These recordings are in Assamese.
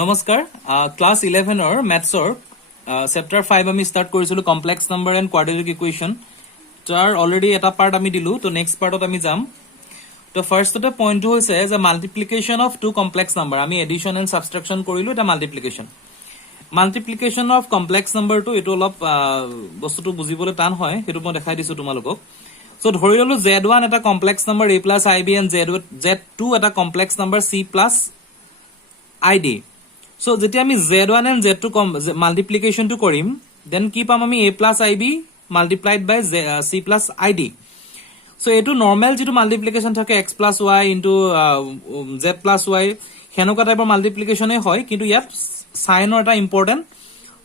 নমস্কাৰ ক্লাস 11 ম্যাথছৰ চেপ্টাৰ 5 আমি স্টাৰ্ট কৰিছিলো complex number and quadratic equation তাৰ অলৰেডি এটা পাৰ্ট আমি দিলো তো নেক্সট পাৰ্টত আমি যাম তো ফাৰ্ষ্টতে পইণ্টটো হৈছে যে multiplication of two complex number আমি এডিশ্যন এণ্ড সাবট্ৰেকশ্যন কৰিলো এটা মাল্টিপ্লিকেশ্যন অফ কমপ্লেক্স নাম্বাৰটো এটো অলপ বস্তুটো বুজিবলৈ টান হয় হেতু মই দেখাই দিছো তোমালোকক সো ধৰি ললো z1 এটা complex number a + ib and z2 এটা complex number c + id So, যেতিয়া আমি z1 and z2 multiplication to Karim, then কি পাম আমি a plus ib multiplied by c plus id. So, এটো normal যেটো multiplication থাকে x plus y into z plus y, হেনকা টাইপৰ multiplication হয়, কিন্তু ইয়াত sign এটা important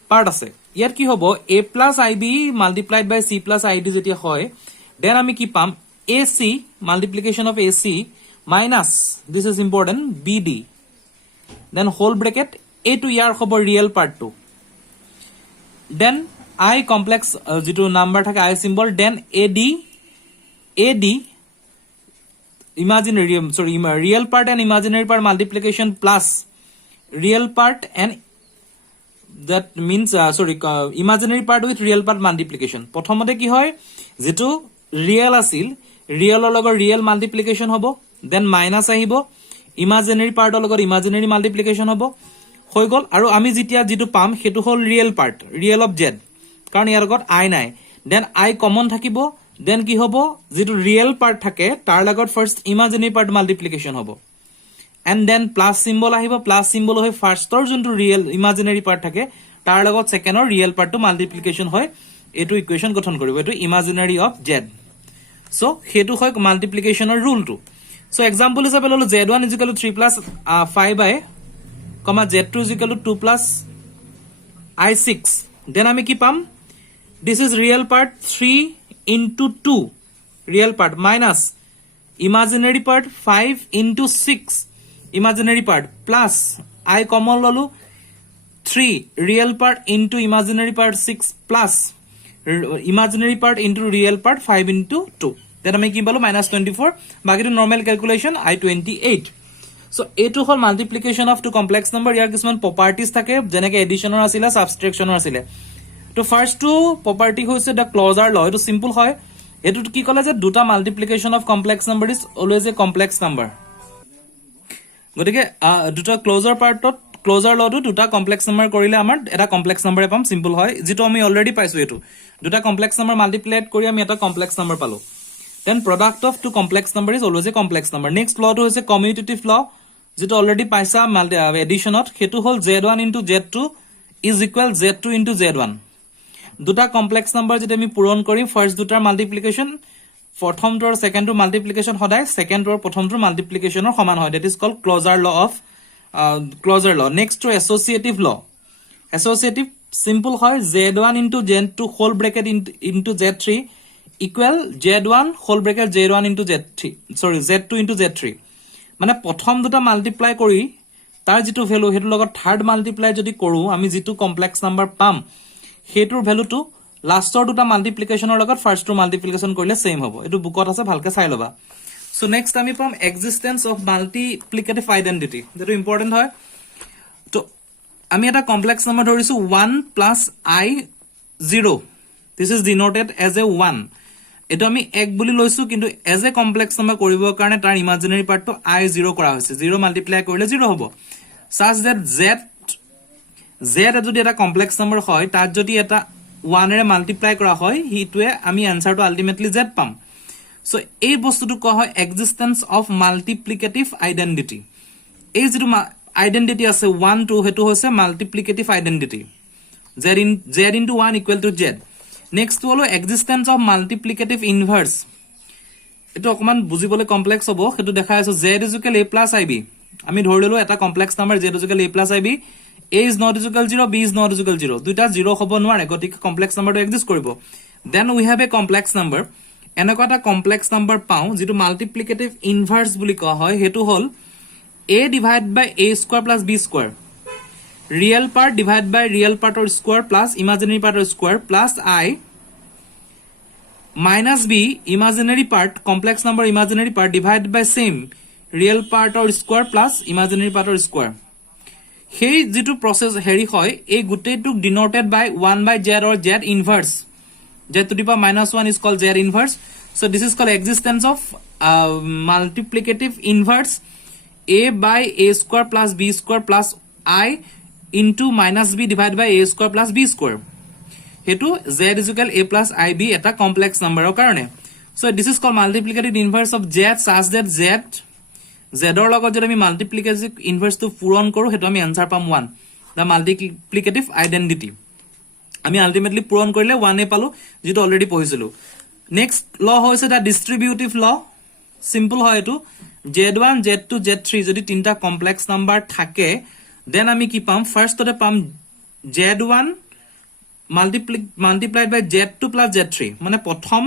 part আছে। ইয়াত কি হ'ব a plus ib multiplied by c plus id যেতিয়া হয়, then আমি কি পাম ac multiplication of ac minus this is important bd. Then whole bracket a to ইয়াৰ খবৰ real part to then I complex যেটো নাম্বাৰ থাকে I symbol then ad imaginary real part and imaginary part multiplication plus real part and that means imaginary part with real part multiplication প্ৰথমতে কি হয় যেটো real আছিল real ৰ লগত real multiplication হ'ব then minus আহিব imaginary part লগত imaginary multiplication হ'ব হৈ গল আৰু আমি যেতিয়া যেটো পাম হেতু হল real part real of z কাৰণ ইয়াৰ লগত i নাই দেন i কমন থাকিব দেন কি হ'ব যেটো ৰিয়েল পাৰ্ট থাকে তাৰ লগত ফাৰ্স্ট ইমাজিনাৰী পাৰ্ট মাল্টিপ্লিকেশন হ'ব এন্ড দেন প্লাস সিম্বল আহিব প্লাস সিম্বল হৈ ফাৰ্স্টৰ যোনটো ৰিয়েল ইমাজিনাৰী পাৰ্ট থাকে তাৰ লগত সেকেন্ডৰ ৰিয়েল পাৰ্টটো মাল্টিপ্লিকেশন হয় এটো ইকুৱেচন গঠন কৰিব এটো ইমাজিনাৰী অফ z সো হেতু হয় মাল্টিপ্লিকেশনৰ ৰুলটো সো এক্সাম্পল হিচাপে ললো z1 3 + 5i comma z2 is equal to 2 plus i6 then আমি কি পাম this is real part 3 into 2 real part minus imaginary part 5 into 6 imaginary part plus I common ললো 3 real part into imaginary part 6 plus imaginary part into real part 5 into 2 then আমি কি পালো -24 বাকিটো নরমাল ক্যালকুলেশন i28 So, এটো হল multiplication of two complex number ইয়াৰ কিছুমান properties থাকে যেনেকৈ addition আছিল subtraction আছিল তো ফাৰ্স্ট টু property হৈছে the closure law এটো সিম্পল হয় এটো কি কলে যে দুটা multiplication of complex number is always a complex number গতিকে দুটা closure partত closure law দুটা complex number কৰিলে আমাৰ এটা complex number পাম সিম্পল হয় যেটো আমি অলৰেডি পাইছো এটো দুটা complex number multiplied কৰি আমি এটা complex number পালো then product of two complex number is always a complex number next law টো হৈছে commutative law যেটো অলৰেডি পাইছা এডিশনত হেতু হল z1 into z2 is equal z2 into z1 দুটা কমপ্লেক্স নাম্বাৰ যেটা আমি পূৰণ কৰিম ফাৰ্স্ট দুটাৰ মাল্টিপ্লিকেশন প্ৰথমটো আৰু সেকেন্ডটো মাল্টিপ্লিকেশন সদায় সেকেন্ড আৰু প্ৰথমটো মাল্টিপ্লিকেশনৰ সমান হয় that is called closure law next to associative law associative simple হয় z1 into z2 whole bracket into z3 equal z1 whole bracket z1 into z2 into z3 মানে প্ৰথম দুটা মাল্টিপ্লাই কৰি তাৰ যেটো ভ্যালু হেতু লগত থাৰ্ড মাল্টিপ্লাই যদি কৰো আমি যেটো কমপ্লেক্স নাম্বাৰ পাম হেতুৰ ভ্যালুটো লাষ্টৰ দুটা মাল্টিপ্লিকেশনৰ লগত ফাৰ্স্টৰ মাল্টিপ্লিকেশন কৰিলে সেম হ'ব এটো বুকত আছে ভালকে চাই লবা সো নেক্সট আমি পাম এক্সিস্টেন্স অফ মাল্টিপ্লিকেটিভ আইডেন্টিটি যেটো ইম্পৰ্টেন্ট হয় তো আমি এটা কমপ্লেক্স নাম্বাৰ ধৰিছো 1 plus I 0 this is denoted as a 1 এটো আমি এক বুলি লৈছো কিন্তু এজ এ কমপ্লেক্স নাম্বাৰ কৰিবৰ কাৰণে তাৰ ইমাজিনাৰী পাৰ্টটো i0 কৰা হৈছে 0 মাল্টিপ্লাই কৰিলে 0 হ'ব such that z যদি এটা কমপ্লেক্স নাম্বাৰ হয় তাত যদি এটা 1 এৰে মাল্টিপ্লাই কৰা হয় হিটোৱে আমি আনসাৰটো আলটিমেটলি z পাম সো এই বস্তুটো কোৱা হয় এক্সিস্টেন্স অফ মাল্টিপ্লিকেটিভ আইডেন্টিটি এই যেটো আইডেন্টিটি আছে 1 2 হেতু হৈছে multiplicative identity z into 1 equal to z next হলো existence of multiplicative inverse এটো অকমান বুজিবলৈ কমপ্লেক্স হ'ব হেতু দেখাই আছো z is equal a plus ib আমি ধৰি ললো এটা complex number z is equal a plus ib a is not equal 0 b is not equal 0 দুটা 0 হ'ব নোৱাৰে গতিকে কমপ্লেক্স নাম্বাৰটো এক্সিষ্ট কৰিব then we have a complex number এনেকুৱা এটা কমপ্লেক্স নাম্বাৰ পাও যেটো মাল্টিপ্লিকেটিভ ইনভাৰ্স বুলি কোৱা হয় হেতু হল a divided by a square plus b square real part divided by real part or square plus imaginary part or square plus I minus b imaginary part complex number imaginary part divided by same real part or square plus imaginary part or square সেই যেটো process হেৰি হয় এই গুটেটোক denoted by 1 by z or z inverse z to the power -1 is called z inverse. So this is called existence of multiplicative inverse a by a square plus b square plus I into minus b divided by a square plus b square. Hetu z is equal a plus ib eta complex number or karone. So this is called multiplicative inverse of z such that z or logot jodi ami multiplicative inverse to puron koru hetu ami answer pam 1. The multiplicative identity. আমি ultimately puron korile 1 e palu যেটো already পঢ়িছিলো. Next law hoise the distributive law. Simple hoy etu z1 z2 z3 যদি তিনটা complex number থাকে then আমি কি পাম first tote pam z1 multiplied by z2 plus z3 মানে প্ৰথম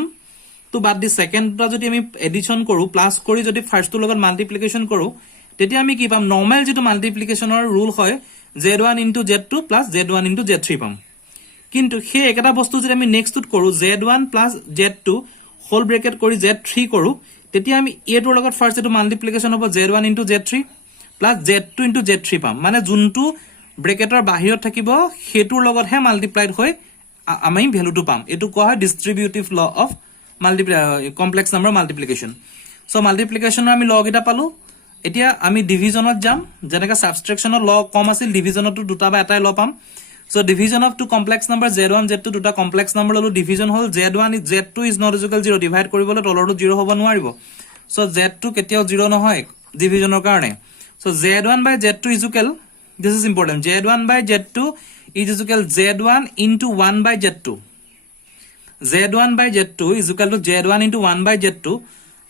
তো বাদ দি সেকেন্ড টা যদি আমি এডিশন কৰো প্লাস কৰি যদি ফাৰ্স্ট তো লগত মাল্টিপ্লিকেশন কৰো তেতিয়া আমি কি পাম নৰমাল যেটো মাল্টিপ্লিকেশনৰ রুল হয় z1 into z2 plus z1 into z3 পাম কিন্তু হে একটা বস্তু যদি আমি নেক্সটত কৰো z1 plus z2 whole bracket কৰি z3 কৰো তেতিয়া আমি এটোৰ লগত ফার্স্ট এটো মাল্টিপ্লিকেশন হ'ব z1 into z3 plus z2 into z3 পাম মানে যোনটো ব্ৰ্যাকেটৰ বাহিৰত থাকিব হেতুৰ লগত হে মাল্টিপ্লাইড হৈ আমি ভ্যালুটো পাম এটো কোৱা হয় distributive law of complex number multiplication. So multiplication আমি log এটা পালো এতিয়া আমি ডিভিজনত যাম যেনেকা সাবট্ৰাকশনৰ ল কম আছিল ডিভিজনটো দুটা বা এটাই ল পাম so division of two complex number z1 z2 দুটা complex number ললো division hall z1 is z2 is not equal 0 divide কৰিবলে তলৰটো 0 হ'ব নোৱাৰিব so z2 কেতিয়াও 0 নহয় ডিভিজনৰ কাৰণে so z1 by z2 is equal this is important z1 by z2 is equal z1 into 1 by z2 z1 by z2 is equal to z1 into 1 by z2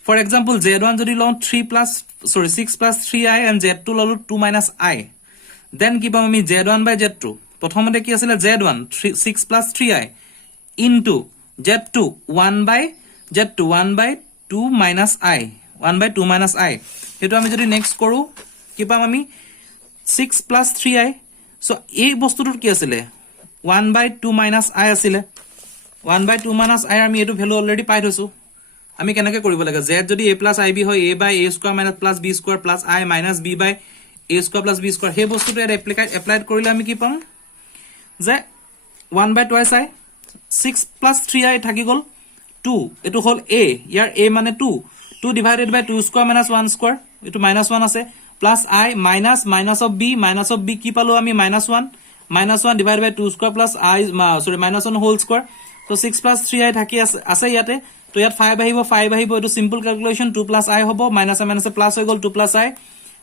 for example z1 যদি লও 6 plus 3i and z2 ললো 2 minus i then কি পাম আমি z1 by z2 প্ৰথমতে কি আছিল z1 6 plus 3i into z2 1 by z2 1 by 2 minus i 1 by 2 minus i হেতু আমি যদি নেক্সট কৰো কি পাম আমি 6 plus 3i so এই বস্তুটোৰ কি আছিল 1 by 2 minus i আছিল 1 by 2 minus i আমি এটো ভ্যালু অলরেডি পাই থৈছো আমি কেনেকৈ কৰিব লাগে z যদি a plus ib হয় a by a square minus plus b square plus i minus b by a square plus b square হে বস্তুটো এর এপ্লাইড কৰিলে আমি কি পাম যে 1 by twice i 6 plus 3i থাকি গল 2 এটো হল a ইয়াৰ a মানে 2 2 divided by 2 square minus 1 square এটো -1 আছে plus i minus of b কি পালো আমি -1 divided by 2 square plus i -1 whole square so 6 plus 3i থাকি আছে ইয়াতে তো ইয়াত 5 আহিব এটো সিম্পল ক্যালকুলেশন 2 plus i হ'ব minus প্লাস হৈ গল 2 plus i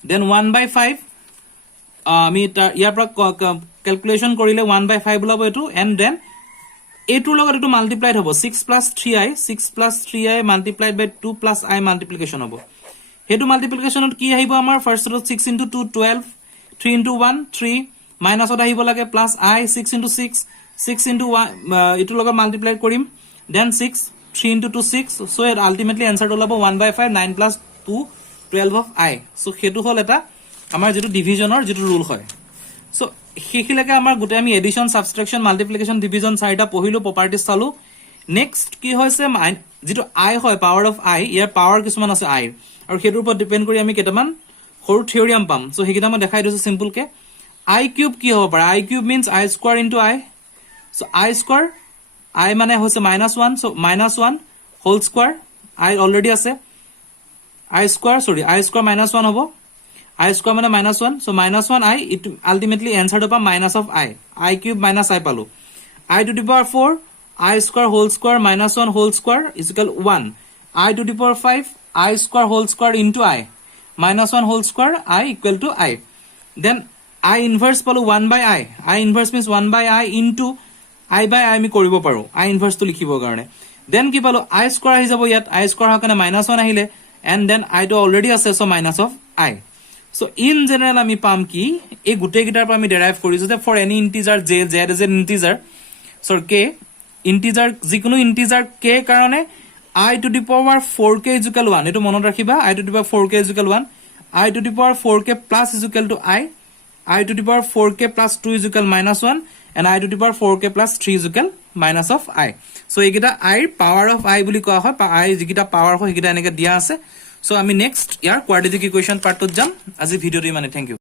then 1 by 5 আমি ইয়াৰ পৰা ক্যালকুলেশন কৰিলে 1 by 5 লব এটো and then এটোৰ লগত এটো মাল্টিপ্লাইড হ'ব 6 plus 3i multiplied by 2 plus i multiplication হ'ব হেতু মাল্টিপ্লিকেশনত কি আহিব আমাৰ ফার্স্ট 6 into 2 12 3 into 1 3 minus ত আহিব লাগে plus i 6 into 6 into 1 এটো লগত মাল্টিপ্লাই কৰিম then 6 3 into 2 6 so ultimately answer ওলাব 1 by 5 9 plus 2 12 of i so হেতু হল এটা আমাৰ যেটো ডিভিজনৰ যেটো ৰুল হয় so হেখিলাকে আমাৰ গুটে আমি এডিশন সাবট্ৰাকশন মাল্টিপ্লিকেশন ডিভিজন চাৰিটা পঢ়িলো প্ৰপাৰ্টিজ চালো নেক্সট কি হৈছে যেটো i হয় power of i year power কিছুমান আছে i আৰু হেতুৰ ওপৰত ডিপেন্ড কৰি আমি কেটামান সৰু থিওৰিয়াম পাম so হেকিটা মই দেখাই দিছো সিম্পল কে i cube কি হ'ব পাৰে i cube means i square into i so i square i মানে হৈছে -1 so -1 whole square i already আছে i square -1 হ'ব i square মানে -1 so -1 i it ultimately answer to minus of i cube minus i পালো i to the power 4 i square whole square -1 whole square is equal 1 i to the power 5 i square whole square into i -1 whole square i equal to i then i inverse পালো 1 by i inverse means 1 by i into i by i আমি কৰিব পাৰো i inverse to লিখিব কাৰণে then কি পালো i square আহি যাব ইয়াত i square হকনে -1 আহিলে and then i to already আছে so minus of i so in general আমি পাম কি এই গুটে গিটাৰ পৰা আমি ডেৰাইভ কৰিছো যে for any integer j is an integer so k integer যিকোনো integer k কাৰণে i to the power 4k is equal 1 এটো মনত ৰাখিবা i to the power 4k is equal 1 i to the power 4k plus is equal to i to the power 4k plus 2 is equal -1 and i to the power 4k plus 3 is equal minus of i so এইগিটা i power of i বুলি কোৱা হয় i যিগিটা power হয় হেগিটা এনেকে দিয়া আছে so আমি নেক্সট ইয়াৰ কোয়াড্ৰেটিক ইকুয়েশন পাৰ্টত যাম আজি ভিডিওটো মানে থ্যাংক ইউ